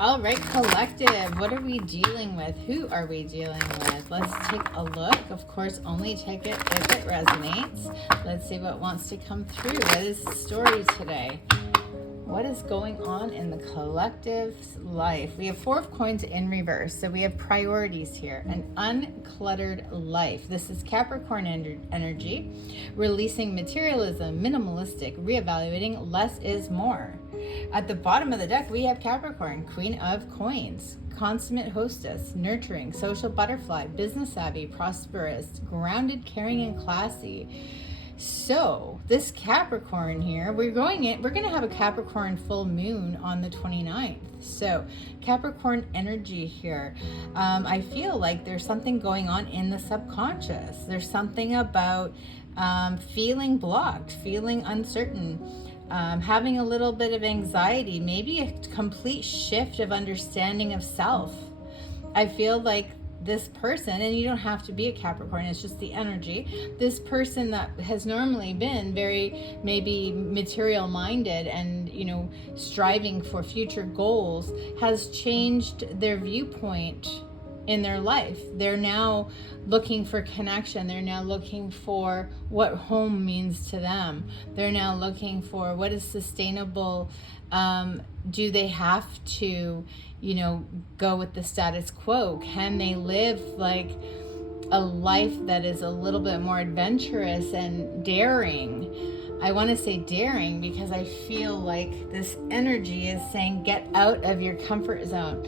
All right, collective, what are we dealing with? Who are we dealing with? Let's take a look. Of course, only take it if it resonates. Let's see what wants to come through. What is the story today? What is going on in the collective's life? We have 4 of coins in reverse. So we have priorities here. An uncluttered life. This is Capricorn energy. Releasing materialism, minimalistic, reevaluating, less is more. At the bottom of the deck, we have Capricorn, Queen of Coins. Consummate hostess, nurturing, social butterfly, business savvy, prosperous, grounded, caring, and classy. So this Capricorn here, we're going to have a Capricorn full moon on the 29th. So Capricorn energy here. I feel like there's something going on in the subconscious. There's something about feeling blocked, feeling uncertain, having a little bit of anxiety, maybe a complete shift of understanding of self. I feel like this person, and you don't have to be a Capricorn, it's just the energy, this person that has normally been very maybe material minded and, you know, striving for future goals, has changed their viewpoint in their life. They're now looking for connection. They're now looking for what home means to them. They're now looking for what is sustainable. Do they have to, you know, go with the status quo? Can they live like a life that is a little bit more adventurous and daring? I want to say daring because I feel like this energy is saying get out of your comfort zone.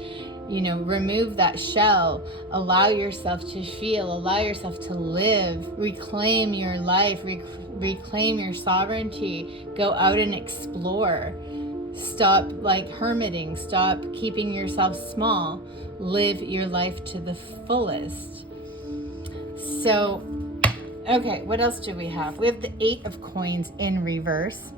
You know, remove that shell, allow yourself to feel, allow yourself to live, reclaim your life, reclaim your sovereignty, go out and explore. Stop like hermiting, stop keeping yourself small, live your life to the fullest. So, okay, what else do we have? We have the 8 of coins in reverse.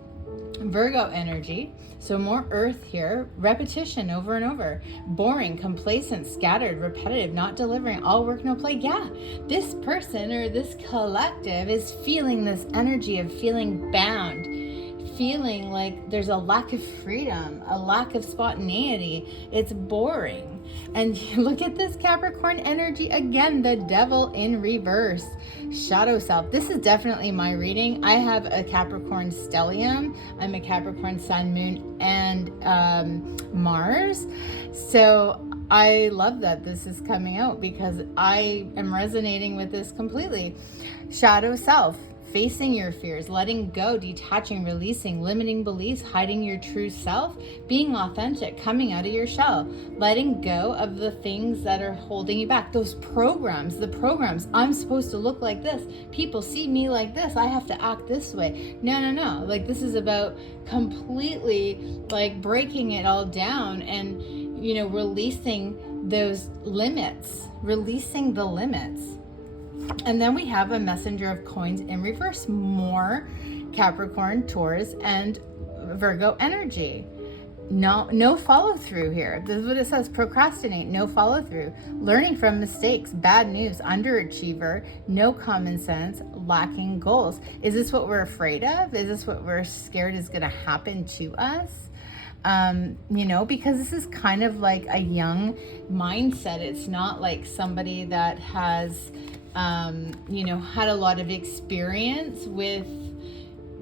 Virgo energy, so more earth here, repetition over and over, boring, complacent, scattered, repetitive, not delivering, all work, no play. Yeah, this person or this collective is feeling this energy of feeling bound, feeling like there's a lack of freedom, a lack of spontaneity. It's boring. And look at this Capricorn energy again, the devil in reverse, shadow self. This is definitely my reading. I have a Capricorn stellium. I'm a Capricorn sun, moon, and Mars. So I love that this is coming out because I am resonating with this completely. Shadow self. Facing your fears, letting go, detaching, releasing, limiting beliefs, hiding your true self, being authentic, coming out of your shell, letting go of the things that are holding you back. Those programs, I'm supposed to look like this. People see me like this. I have to act this way. No. Like this is about completely like breaking it all down and, you know, releasing those limits, releasing the limits. And then we have a messenger of coins in reverse, more Capricorn, Taurus, and Virgo energy. No follow through here. This is what it says, procrastinate, no follow through, learning from mistakes, bad news, underachiever, no common sense, lacking goals. Is this what we're afraid of? Is this what we're scared is going to happen to us? You know, because this is kind of like a young mindset. It's not like somebody that has you know, had a lot of experience with,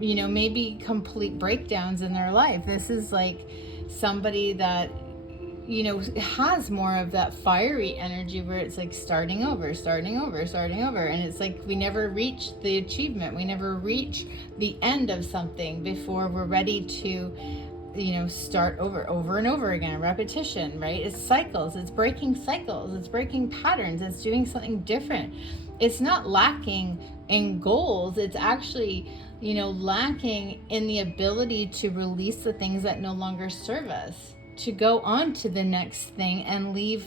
you know, maybe complete breakdowns in their life. This is like somebody that, you know, has more of that fiery energy where it's like starting over. And it's like we never reach the achievement. We never reach the end of something before we're ready to, you know, start over and over again. Repetition, right? It's cycles. It's breaking cycles. It's breaking patterns. It's doing something different. It's not lacking in goals. It's actually, you know, lacking in the ability to release the things that no longer serve us, to go on to the next thing and leave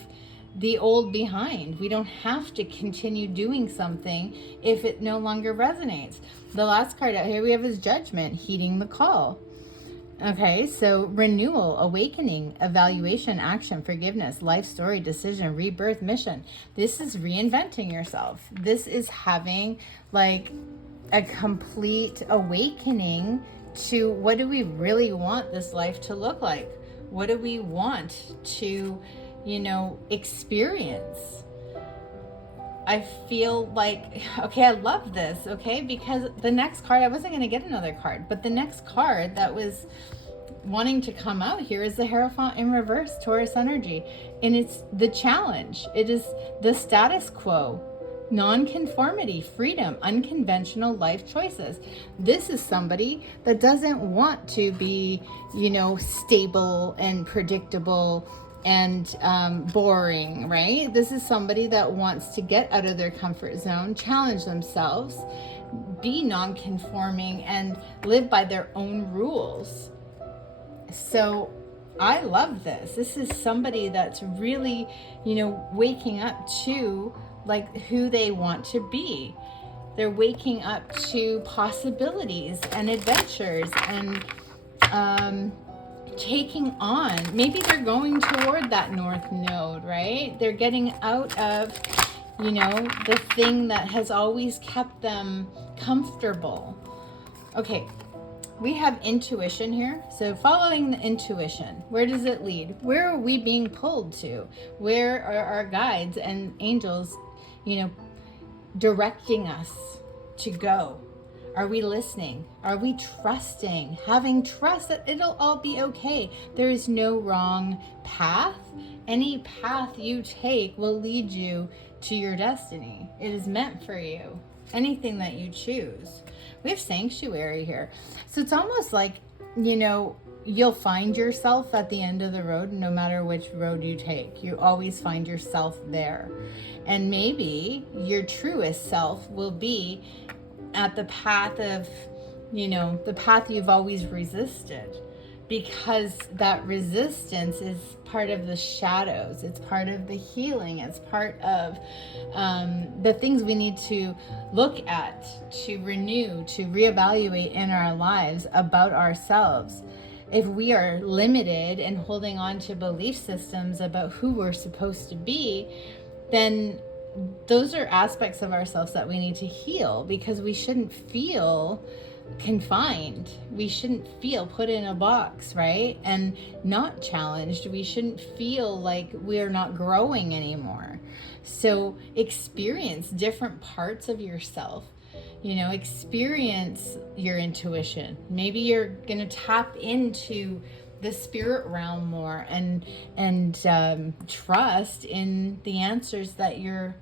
the old behind. We don't have to continue doing something if it no longer resonates. The last card out here we have is Judgment, heeding the call. Okay, so renewal, awakening, evaluation, action, forgiveness, life story, decision, rebirth, mission. This is reinventing yourself. This is having like a complete awakening to what do we really want this life to look like? What do we want to, experience? I feel like, okay, I love this, okay? Because the next card, I wasn't going to get another card, but the next card that was wanting to come out here is the Hierophant in reverse, Taurus energy. And it's the challenge. It is the status quo, non-conformity, freedom, unconventional life choices. This is somebody that doesn't want to be, stable and predictable and boring, right? This is somebody that wants to get out of their comfort zone, challenge themselves, be non-conforming, and live by their own rules. So I love this. This is somebody that's really, waking up to like who they want to be. They're waking up to possibilities and adventures and taking on. Maybe they're going toward that North Node, right? They're getting out of, the thing that has always kept them comfortable. Okay, we have intuition here. So following the intuition, where does it lead? Where are we being pulled to? Where are our guides and angels, directing us to go? Are we listening? Are we trusting? Having trust that it'll all be okay. There is no wrong path. Any path you take will lead you to your destiny. It is meant for you. Anything that you choose. We have sanctuary here. So it's almost like, you'll find yourself at the end of the road no matter which road you take. You always find yourself there. And maybe your truest self will be at the path of, the path you've always resisted, because that resistance is part of the shadows. It's part of the healing. It's part of the things we need to look at, to renew, to reevaluate in our lives about ourselves. If we are limited and holding on to belief systems about who we're supposed to be, then those are aspects of ourselves that we need to heal, because we shouldn't feel confined. We shouldn't feel put in a box, right? And not challenged. We shouldn't feel like we're not growing anymore. So experience different parts of yourself. Experience your intuition. Maybe you're going to tap into the spirit realm more and trust in the answers that you're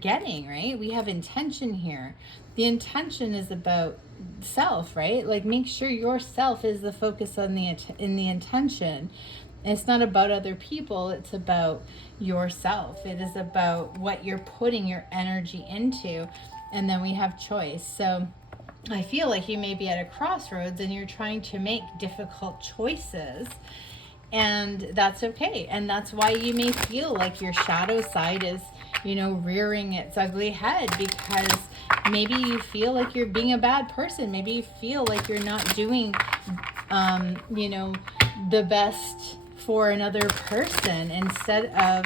getting, right? We have intention here. The intention is about self, right? Like, make sure yourself is the focus on in the intention. It's not about other people. It's about yourself. It is about what you're putting your energy into. And then we have choice. So I feel like you may be at a crossroads and you're trying to make difficult choices, and that's okay. And that's why you may feel like your shadow side is, rearing its ugly head, because maybe you feel like you're being a bad person. Maybe you feel like you're not doing, the best for another person instead of,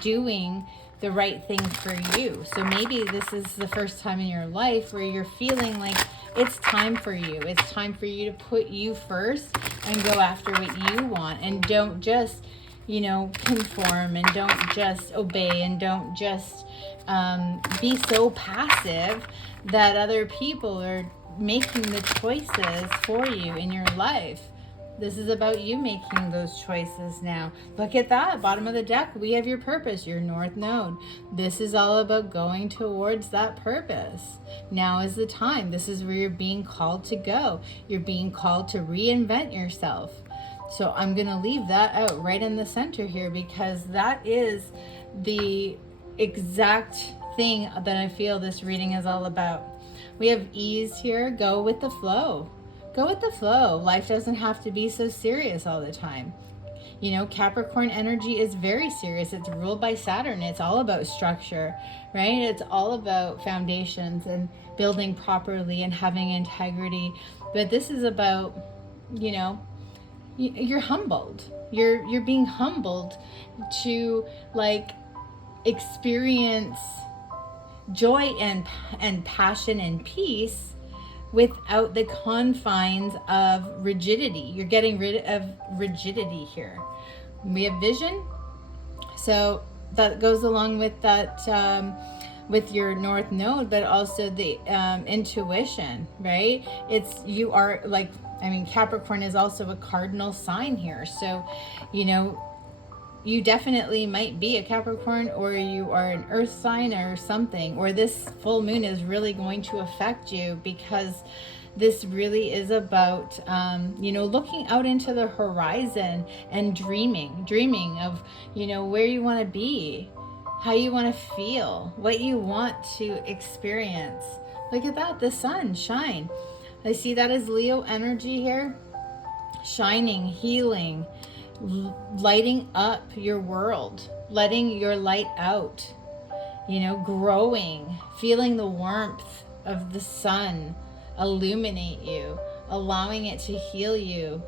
doing the right thing for you. So maybe this is the first time in your life where you're feeling like it's time for you. It's time for you to put you first and go after what you want, and don't just, conform, and don't just obey, and don't just be so passive that other people are making the choices for you in your life. This is about you making those choices now. Look at that. Bottom of the deck, we have your purpose, your North Node. This is all about going towards that purpose. Now is the time. This is where you're being called to go. You're being called to reinvent yourself. So I'm going to leave that out right in the center here, because that is the exact thing that I feel this reading is all about. We have ease here. Go with the flow. Go with the flow. Life doesn't have to be so serious all the time. Capricorn energy is very serious. It's ruled by Saturn. It's all about structure, right? It's all about foundations and building properly and having integrity. But this is about, you're humbled. You're being humbled to experience joy and passion and peace without the confines of rigidity. You're getting rid of rigidity here. We have vision, so that goes along with that, with your North Node, but also the intuition, right? You are like, I mean, Capricorn is also a cardinal sign here. So, you know, you definitely might be a Capricorn, or you are an earth sign or something, or this full moon is really going to affect you, because this really is about, you know, looking out into the horizon and dreaming of, you know, where you want to be, how you want to feel, what you want to experience. Look at that, the sun shine. I see that as Leo energy here, shining, healing, lighting up your world, letting your light out, you know, growing, feeling the warmth of the sun illuminate you, allowing it to heal you.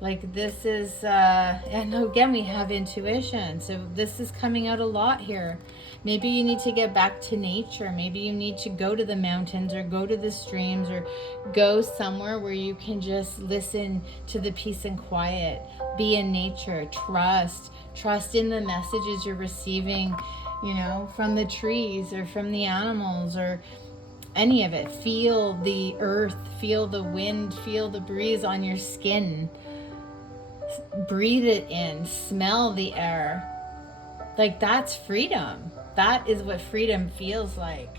Like this is, and again, we have intuition. So this is coming out a lot here. Maybe you need to get back to nature. Maybe you need to go to the mountains or go to the streams or go somewhere where you can just listen to the peace and quiet. Be in nature. Trust in the messages you're receiving, you know, from the trees or from the animals or any of it. Feel the earth, feel the wind, feel the breeze on your skin. Breathe it in, smell the air. Like that's freedom. That is what freedom feels like.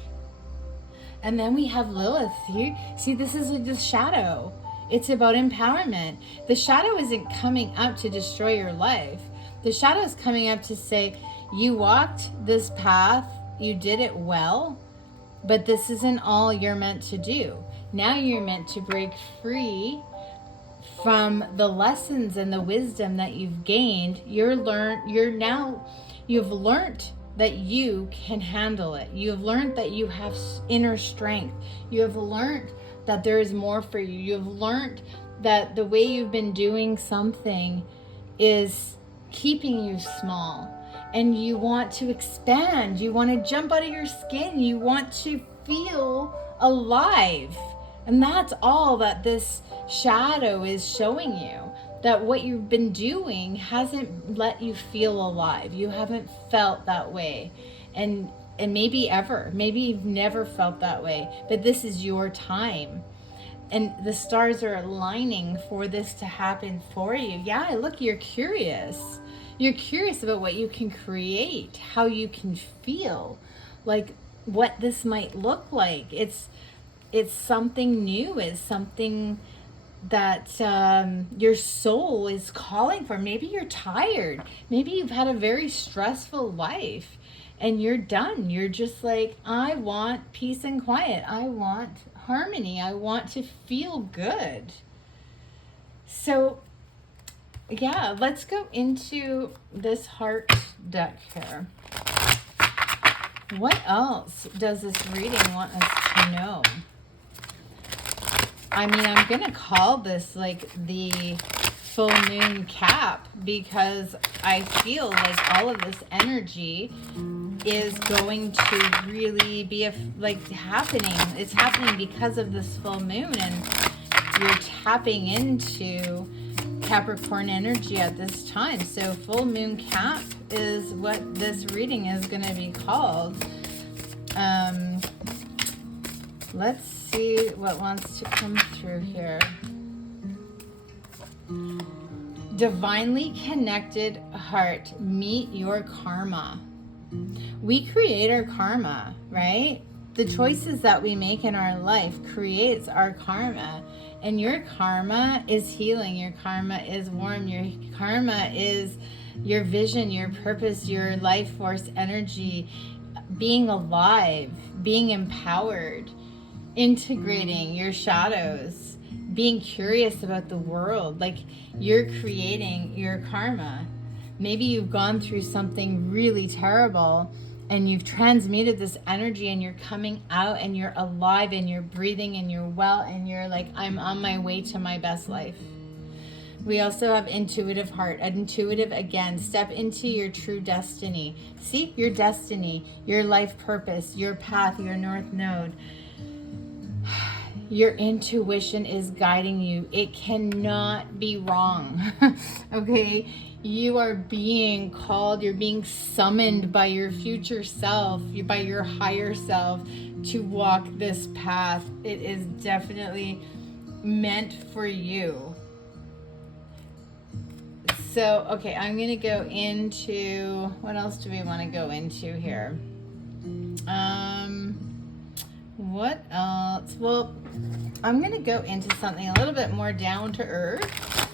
And then we have Lilith here. See, this is the shadow. It's about empowerment. The shadow isn't coming up to destroy your life. The shadow is coming up to say, you walked this path, you did it well, but this isn't all you're meant to do. Now you're meant to break free from the lessons and the wisdom that you've gained. You've learned that you can handle it. You've learned that you have inner strength. You have learned that there is more for you. You've learned that the way you've been doing something is keeping you small, and you want to expand. You want to jump out of your skin. You want to feel alive. And that's all that this shadow is showing you, that what you've been doing hasn't let you feel alive. You haven't felt that way. And maybe ever, maybe you've never felt that way, but this is your time. And the stars are aligning for this to happen for you. Yeah, look, you're curious. You're curious about what you can create, how you can feel, like what this might look like. It's something new, it's something that your soul is calling for. Maybe you're tired. Maybe you've had a very stressful life and you're done. You're just like, I want peace and quiet. I want harmony. I want to feel good. So yeah, let's go into this heart deck here. What else does this reading want us to know? I mean, I'm going to call this like the full moon cap, because I feel like all of this energy is going to really be happening. It's happening because of this full moon, and you're tapping into Capricorn energy at this time. So full moon cap is what this reading is going to be called. Let's see what wants to come through here. Divinely connected heart, meet your karma. We create our karma, right? The choices that we make in our life creates our karma. And your karma is healing. Your karma is warm. Your karma is your vision, your purpose, your life force energy, being alive, being empowered, integrating your shadows, being curious about the world. Like, you're creating your karma. Maybe you've gone through something really terrible and you've transmuted this energy, and you're coming out and you're alive and you're breathing and you're well and you're like, I'm on my way to my best life. We also have intuitive heart. Intuitive, again, step into your true destiny. Seek your destiny, your life purpose, your path, your North Node. your intuition is guiding you. It cannot be wrong. Okay? You are being called, you're being summoned by your future self, by your higher self to walk this path. It is definitely meant for you. So, okay, I'm going to go into, what else do we want to go into here? What else? Well, I'm going to go into something a little bit more down to earth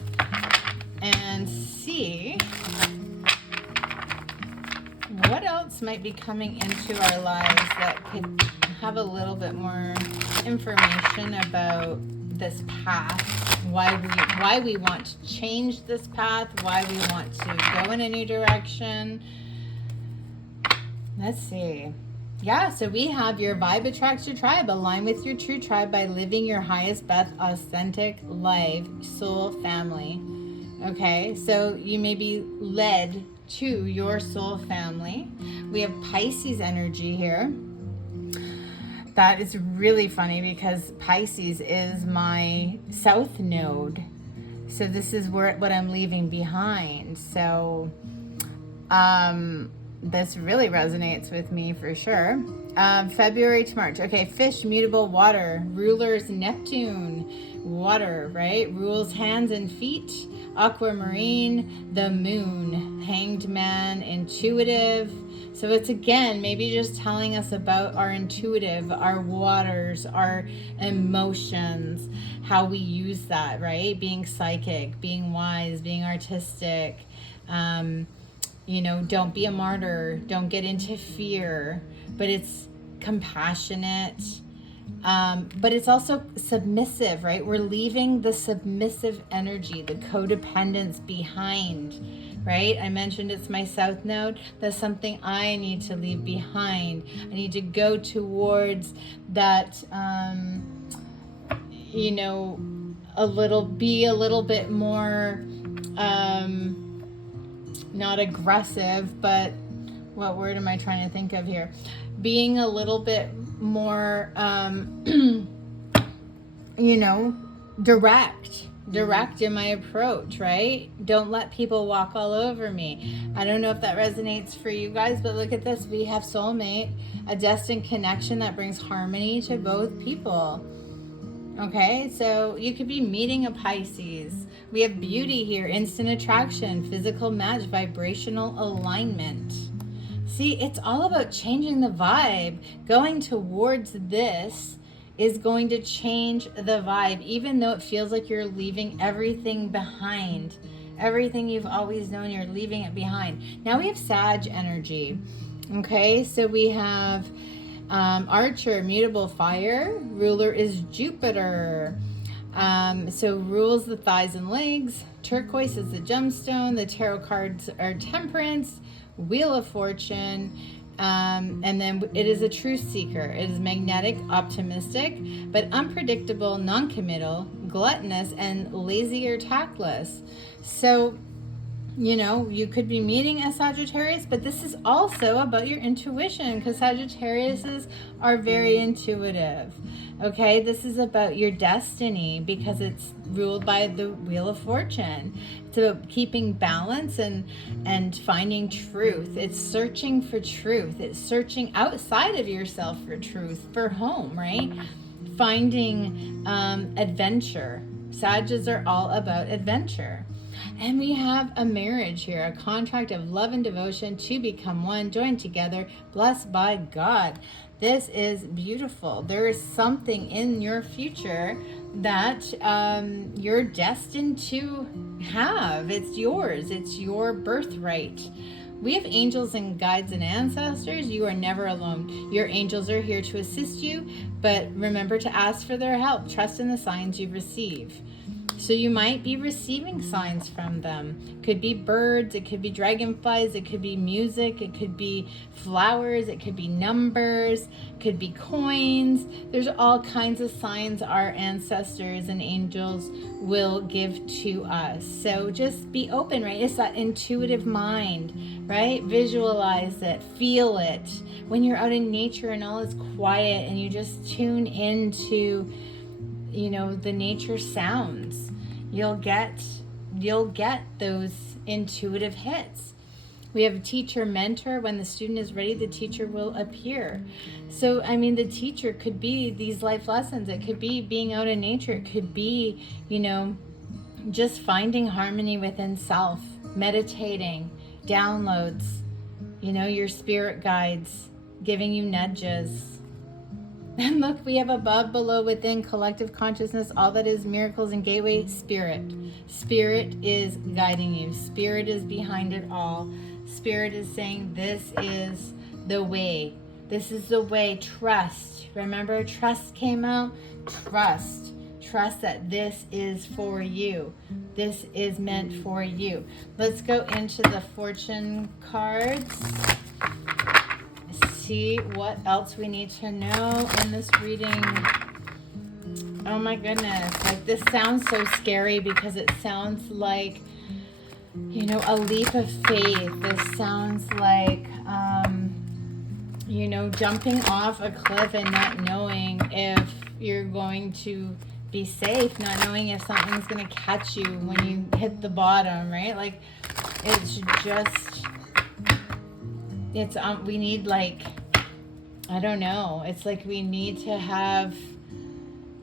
and see what else might be coming into our lives that could have a little bit more information about this path, why we want to change this path, why we want to go in a new direction. Let's see. Yeah, so we have your vibe attracts your tribe. Align with your true tribe by living your highest, best, authentic life, soul family. Okay, so you may be led to your soul family. We have Pisces energy here. That is really funny because Pisces is my south node. So this is what I'm leaving behind. So this really resonates with me for sure. February to March. Okay, fish, mutable, water. Rulers, Neptune. Water, right? Rules hands and feet. Aquamarine, the moon. Hanged man, intuitive. So it's again, maybe just telling us about our intuitive, our waters, our emotions, how we use that, right? Being psychic, being wise, being artistic. Don't be a martyr. Don't get into fear. But it's compassionate. But it's also submissive, right? We're leaving the submissive energy, the codependence behind, right? I mentioned it's my south node. That's something I need to leave behind. I need to go towards that, be a little bit more, not aggressive, but what word am I trying to think of here? Being a little bit more, direct in my approach, right? Don't let people walk all over me. I don't know if that resonates for you guys, but look at this. We have soulmate, a destined connection that brings harmony to both people. Okay, so you could be meeting a Pisces. We have beauty here, instant attraction, physical match, vibrational alignment. See, it's all about changing the vibe. Going towards this is going to change the vibe, even though it feels like you're leaving everything behind. Everything you've always known, you're leaving it behind. Now we have Sag energy. Okay, so we have Archer, mutable, fire. Ruler is Jupiter. So rules the thighs and legs. Turquoise is the gemstone. The tarot cards are Temperance, Wheel of Fortune, and then it is a truth seeker. It is magnetic, optimistic, but unpredictable, non-committal, gluttonous, and lazy or tactless. So, you could be meeting a Sagittarius, but this is also about your intuition because Sagittariuses are very intuitive. Okay, this is about your destiny because it's ruled by the Wheel of Fortune. It's about keeping balance and finding truth. It's searching for truth. It's searching outside of yourself for truth, for home, right? Finding adventure. Sages are all about adventure. And we have a marriage here, a contract of love and devotion to become one, joined together, blessed by God. This is beautiful. There is something in your future that you're destined to have. It's yours. It's your birthright. We have angels and guides and ancestors. You are never alone. Your angels are here to assist you, but remember to ask for their help. Trust in the signs you receive. So you might be receiving signs from them. Could be birds, it could be dragonflies, it could be music, it could be flowers, it could be numbers, it could be coins. There's all kinds of signs our ancestors and angels will give to us. So just be open, right? It's that intuitive mind, right? Visualize it, feel it. When you're out in nature and all is quiet and you just tune into you know, the nature sounds. You'll get those intuitive hits. We have a teacher mentor. When the student is ready, the teacher will appear. So, I mean, the teacher could be these life lessons. It could be being out in nature. It could be, you know, just finding harmony within self, meditating, downloads, you know, your spirit guides giving you nudges. And look, we have above, below, within, collective consciousness, all that is miracles and gateway, spirit. Spirit is guiding you. Spirit is behind it all. Spirit is saying, this is the way. This is the way. Trust. Remember, trust came out? Trust. Trust that this is for you. This is meant for you. Let's go into the fortune cards. See what else we need to know in this reading. Oh my goodness, like this sounds so scary because it sounds like, you know, a leap of faith. This sounds like, you know, jumping off a cliff and not knowing if you're going to be safe, not knowing if something's going to catch you when you hit the bottom, right? Like, it's just, it's, we need, like, I don't know. It's like we need to have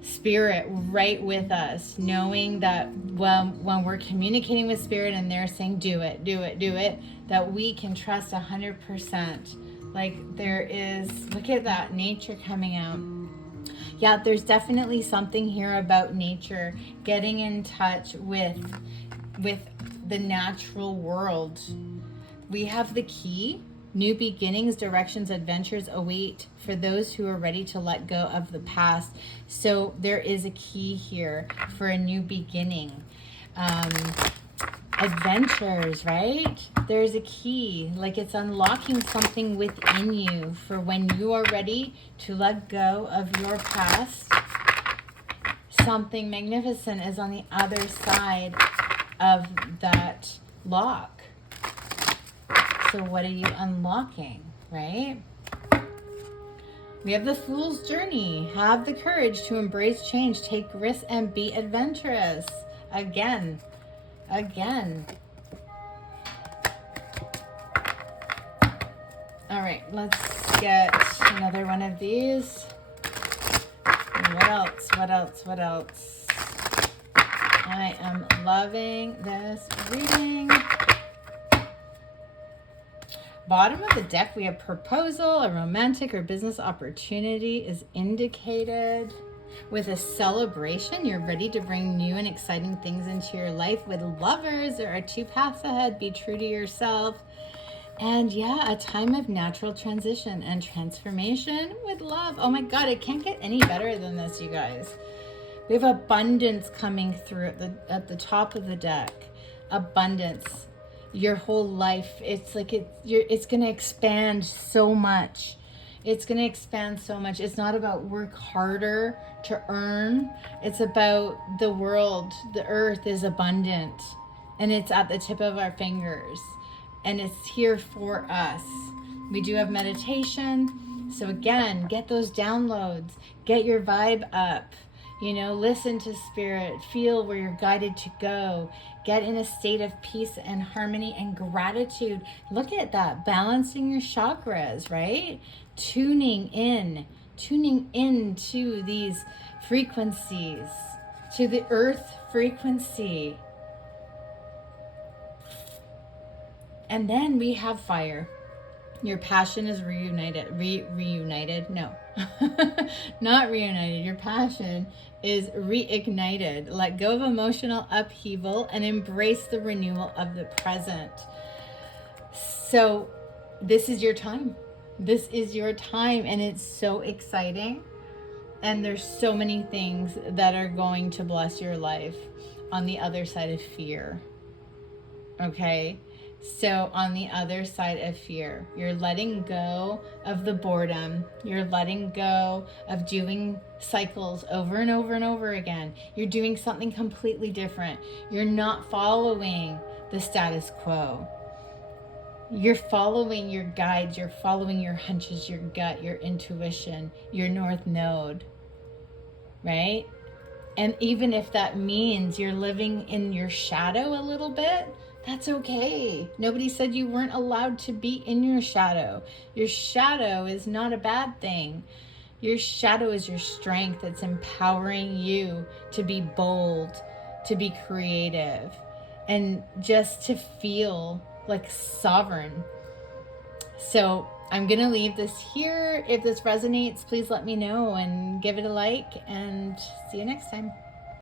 spirit right with us, knowing that when we're communicating with spirit and they're saying, do it, do it, do it, that we can trust 100%. Like there is, look at that nature coming out. Yeah, there's definitely something here about nature, getting in touch with the natural world. We have the key. New beginnings, directions, adventures await for those who are ready to let go of the past. So there is a key here for a new beginning. Adventures, right? There's a key, like it's unlocking something within you for when you are ready to let go of your past. Something magnificent is on the other side of that lock. So what are you unlocking, right? We have the Fool's Journey. Have the courage to embrace change, take risks, and be adventurous. Again. All right, let's get another one of these. What else? I am loving this reading. Bottom of the deck, we have proposal, a romantic or business opportunity is indicated. With a celebration, you're ready to bring new and exciting things into your life. With lovers, there are 2 paths ahead. Be true to yourself. And yeah, a time of natural transition and transformation with love. Oh my God, it can't get any better than this, you guys. We have abundance coming through at the top of the deck. Abundance. Your whole life, it's like it's going to expand so much. It's going to expand so much. It's not about work harder to earn. It's about the world. The earth is abundant and it's at the tip of our fingers and it's here for us. We do have meditation. So again, get those downloads, get your vibe up, you know, listen to spirit, feel where you're guided to go. Get in a state of peace and harmony and gratitude. Look at that, balancing your chakras, right? Tuning into these frequencies, to the earth frequency. And then we have fire. Your passion is reunited. No, not reunited. Your passion is reignited. Let go of emotional upheaval and embrace the renewal of the present. So this is your time. This is your time, and it's so exciting. And there's so many things that are going to bless your life on the other side of fear. Okay? So on the other side of fear, you're letting go of the boredom. You're letting go of doing cycles over and over and over again. You're doing something completely different. You're not following the status quo. You're following your guides. You're following your hunches, your gut, your intuition, your north node, right? And even if that means you're living in your shadow a little bit, that's okay. Nobody said you weren't allowed to be in your shadow. Your shadow is not a bad thing. Your shadow is your strength. It's empowering you to be bold, to be creative, and just to feel like sovereign. So I'm going to leave this here. If this resonates, please let me know and give it a like, and see you next time.